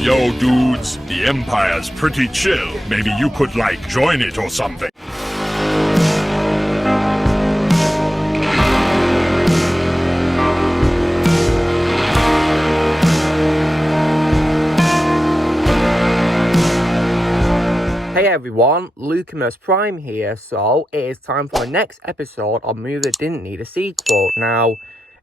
Yo, dudes, the Empire's pretty chill. Maybe you could, like, join it or something. Hey everyone, Lucamus Prime here, so it is time for the next episode of Movie That Didn't Need a Sequel. Now,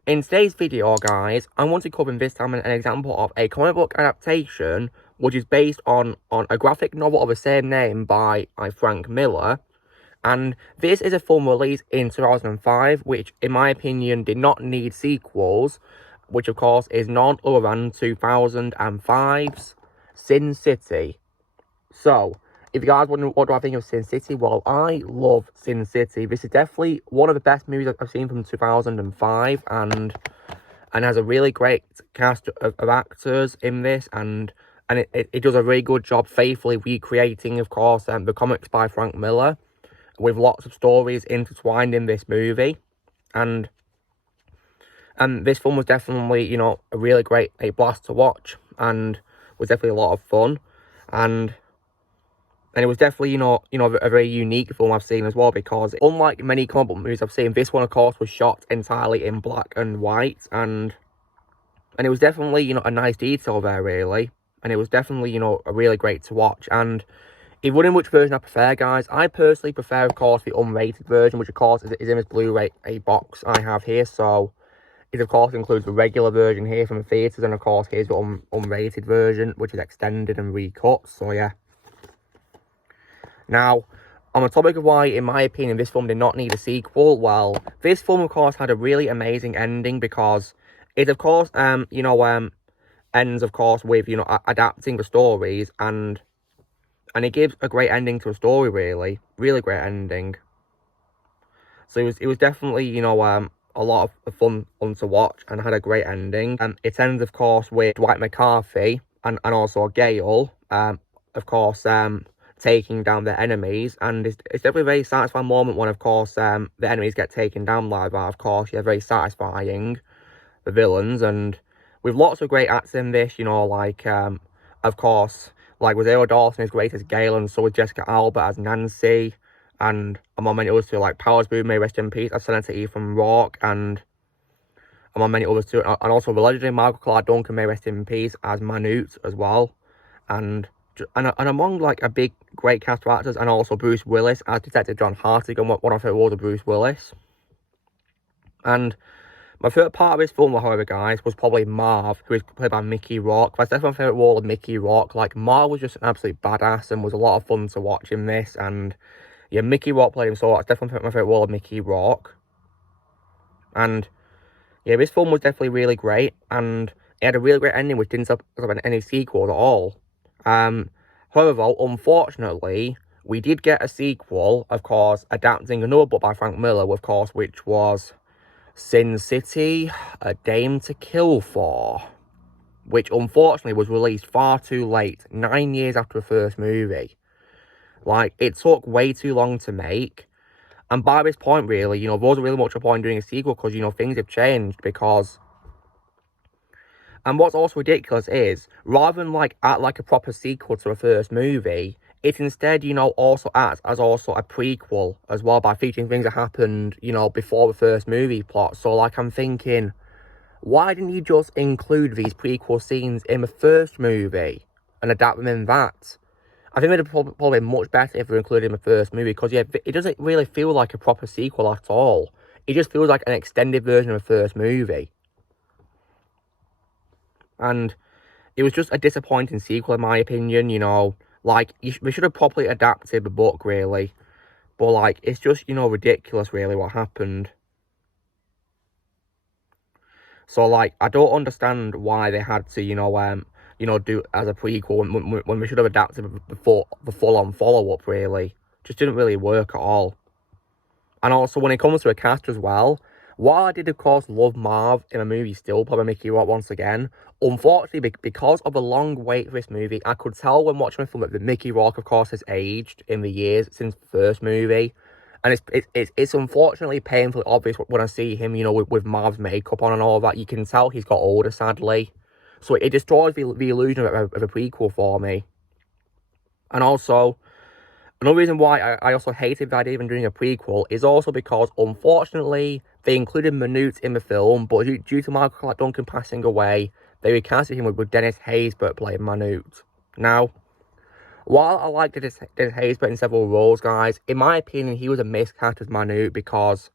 in today's video, guys, I want to cover this time an example of a comic book adaptation which is based on a graphic novel of the same name by Frank Miller. And this is a film released in 2005, which, in my opinion, did not need sequels, which, of course, is none other than 2005's Sin City. So, if you guys wonder what do I think of Sin City, well, I love Sin City. This is definitely one of the best movies I've seen from 2005, and has a really great cast of actors in this, and it does a really good job faithfully recreating, of course, the comics by Frank Miller, with lots of stories intertwined in this movie, and this film was definitely, you know, a blast to watch, and was definitely a lot of fun, and it was definitely, you know, a very unique film I've seen as well, because unlike many comic book movies I've seen, this one, of course, was shot entirely in black and white, and it was definitely, you know, a nice detail there, really, and it was definitely, you know, a really great to watch. And if you're wondering which version I prefer, guys, I personally prefer, of course, the unrated version, which, of course, is in this Blu-ray box I have here, so it, of course, includes the regular version here from the theatres, and, of course, here's the unrated version, which is extended and recut, so, yeah. Now, on the topic of why, in my opinion, this film did not need a sequel, well, this film, of course, had a really amazing ending, because it, of course, ends, of course, with, you know, adapting the stories, and it gives a great ending to a story, really great ending. So it was definitely, you know, a lot of fun to watch, and had a great ending. It ends, of course, with Dwight McCarthy and also Gale, of course, taking down their enemies, and it's definitely a very satisfying moment when, of course, the enemies get taken down like that. Of course, yeah, very satisfying, the villains, and with lots of great acts in this, you know, like, of course, like, Rosario Dawson is great as Gale, and so is Jessica Alba as Nancy, and among many others too, like Powers Boone, may rest in peace, as Senator Ethan Rourke, and among many others too, and also the legendary Michael Clark Duncan, may rest in peace, as Manute as well, and among, like, a big, great cast of actors, and also Bruce Willis as Detective John Hartigan, one of my favourite roles of Bruce Willis. And my favourite part of this film, however, guys, was probably Marv, who is played by Mickey Rourke. That's definitely my favourite role of Mickey Rourke. Like, Marv was just an absolute badass, and was a lot of fun to watch in this, and, yeah, Mickey Rourke played him, so that's definitely my favourite role of Mickey Rourke. And, yeah, this film was definitely really great, and it had a really great ending, which didn't have any sequels at all. However, unfortunately, we did get a sequel, of course, adapting another book by Frank Miller, of course, which was Sin City, A Dame to Kill For, which unfortunately was released far too late, 9 years after the first movie. Like, it took way too long to make, and by this point, really, you know, there wasn't really much of a point in doing a sequel, because, you know, things have changed, because... And what's also ridiculous is, rather than, like, act like a proper sequel to the first movie, it instead, you know, also acts as also a prequel as well, by featuring things that happened, you know, before the first movie plot. So, like, I'm thinking, why didn't you just include these prequel scenes in the first movie and adapt them in that? I think it would have probably been much better if they were included in the first movie, because, yeah, it doesn't really feel like a proper sequel at all. It just feels like an extended version of the first movie. And it was just a disappointing sequel, in my opinion, you know. Like, they should have properly adapted the book, really. But, like, it's just, you know, ridiculous, really, what happened. So, like, I don't understand why they had to, you know, do it as a prequel when we should have adapted the full-on follow-up, really. Just didn't really work at all. And also, when it comes to a cast as well, while I did, of course, love Marv in a movie still, probably Mickey Rourke once again, unfortunately, because of the long wait for this movie, I could tell when watching the film that Mickey Rourke, of course, has aged in the years since the first movie. And it's unfortunately painfully obvious when I see him, you know, with Marv's makeup on and all of that. You can tell he's got older, sadly. So it destroys the illusion of a prequel for me. And also, another reason why I also hated the idea of doing a prequel is also because, unfortunately, they included Manute in the film, but due to Michael Clarke Duncan passing away, they recasted him with Dennis Haysbert playing Manute. Now, while I like Dennis Haysbert in several roles, guys, in my opinion, he was a miscast as Manute because,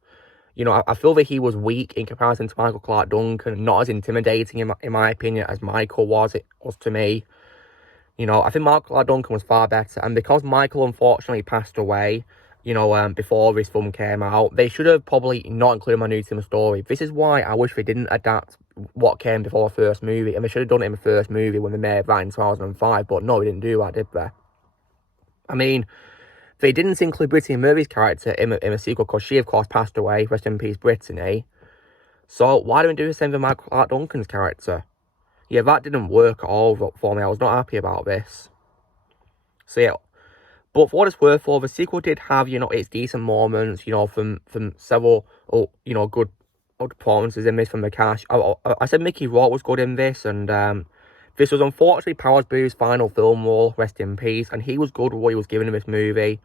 you know, I feel that he was weak in comparison to Michael Clarke Duncan, not as intimidating, in my opinion, as Michael was to me. You know, I think Michael Clarke Duncan was far better, and because Michael unfortunately passed away, you know, before this film came out, they should have probably not included Manute in the story. This is why I wish they didn't adapt what came before the first movie, and they should have done it in the first movie when they made that in 2005, but no, they didn't do that, did they? I mean, they didn't include Brittany Murphy's character in the sequel because she, of course, passed away. Rest in peace, Brittany. So why don't we do the same with Michael Clarke Duncan's character? Yeah, that didn't work at all for me. I was not happy about this. So yeah, but for what it's worth, the sequel did have, you know, its decent moments, you know, from several, you know, good performances in this from the cast. I said Mickey Rourke was good in this, and this was unfortunately Powers Booth's final film role, rest in peace, and he was good with what he was given in this movie.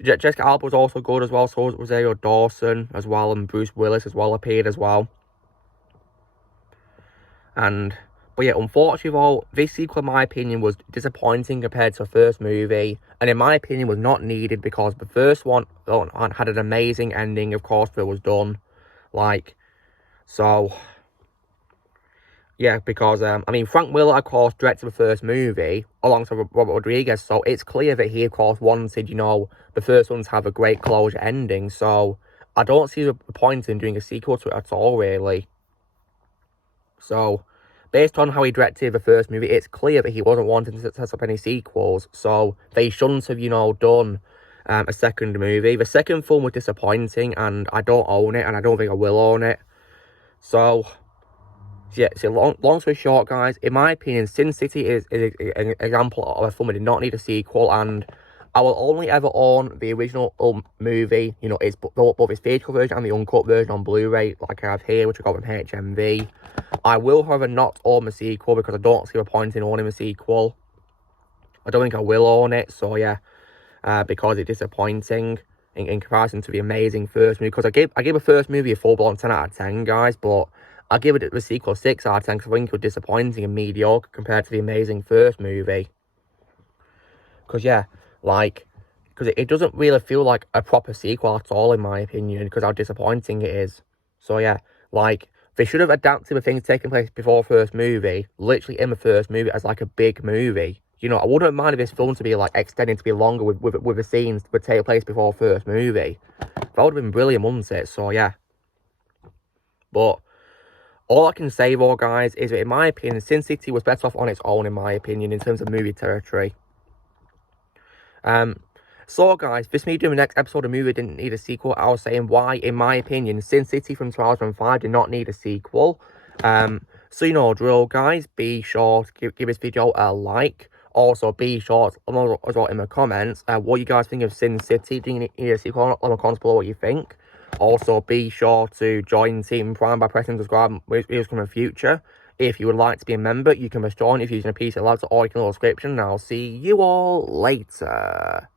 Jessica Alba was also good as well, so was Rosario Dawson as well, and Bruce Willis as well appeared as well. But yeah, unfortunately though, this sequel in my opinion was disappointing compared to the first movie, and in my opinion was not needed because the first one had an amazing ending, of course, that was done. Like, so, yeah, because, I mean, Frank Miller, of course, directed the first movie alongside Robert Rodriguez, so it's clear that he, of course, wanted, you know, the first one to have a great closure ending, so I don't see the point in doing a sequel to it at all, really. So, based on how he directed the first movie, it's clear that he wasn't wanting to set up any sequels, so they shouldn't have, you know, done a second movie. The second film was disappointing, and I don't own it, and I don't think I will own it. So, yeah, so long story short, guys, in my opinion, Sin City is an example of a film that did not need a sequel, and I will only ever own the original movie, you know, it's both its theatrical version and the uncut version on Blu-ray, like I have here, which I got from HMV. I will, however, not own the sequel because I don't see a point in owning the sequel. I don't think I will own it, so yeah, because it's disappointing in comparison to the amazing first movie, because I gave the first movie a full-blown 10 out of 10, guys, but I give it the sequel 6 out of 10 because I think it was disappointing and mediocre compared to the amazing first movie. Because, yeah, like, because it doesn't really feel like a proper sequel at all, in my opinion, because how disappointing it is. So, yeah, like, they should have adapted the things taking place before the first movie, literally in the first movie, as, like, a big movie. You know, I wouldn't mind if this film to be, like, extended to be longer with the scenes that would take place before the first movie. That would have been brilliant, wouldn't it? So, yeah. But all I can say, though, guys, is that in my opinion, Sin City was better off on its own, in my opinion, in terms of movie territory. So, guys, this me doing the next episode of Movie Didn't Need a Sequel, I was saying why, in my opinion, Sin City from 2005 did not need a sequel. So, you know, drill, guys, be sure to give this video a like. Also, be sure to, as well in the comments, what you guys think of Sin City. Do you need a sequel? Let me comment below what you think. Also, be sure to join Team Prime by pressing subscribe with videos coming in the future. If you would like to be a member, you can join if you're using a PC Labs or you can subscription. And I'll see you all later.